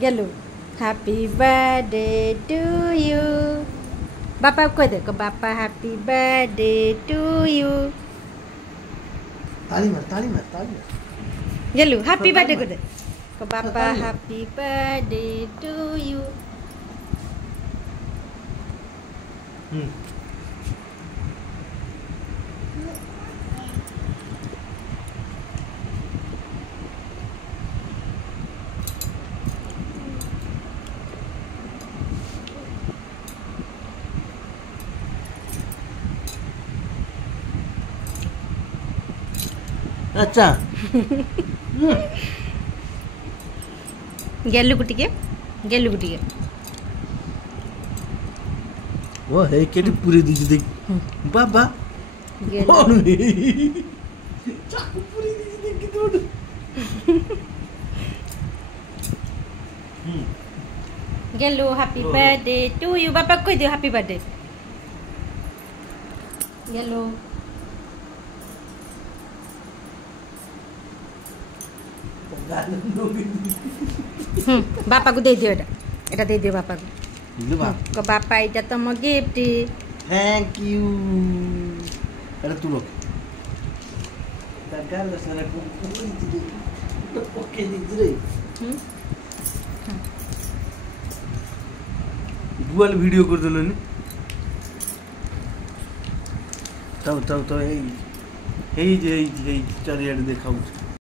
गेलु happy birthday to you बापा को दे को बापा हैप्पी बर्थडे टू यू ताली मार गेलु हैप्पी बर्थडे को दे को बापा हैप्पी बर्थडे टू यू अच्छा गेलु गुटी के वो है केटी पूरे दीजिए देख बाबा गेलु चाकू पूरे दीजिए देख कितोड़ गेलु हैप्पी बर्थडे टू यू बापा को दे हैप्पी बर्थडे गेलु बापा को दे दियो एटा दे दियो बापा को बापा एटा तो मो गिफ्ट थैंक यू अरे तू लोग गाल सारा को ओके दिख रे बुआल वीडियो कर देलो ने तब ए चारियाडे देखाऊ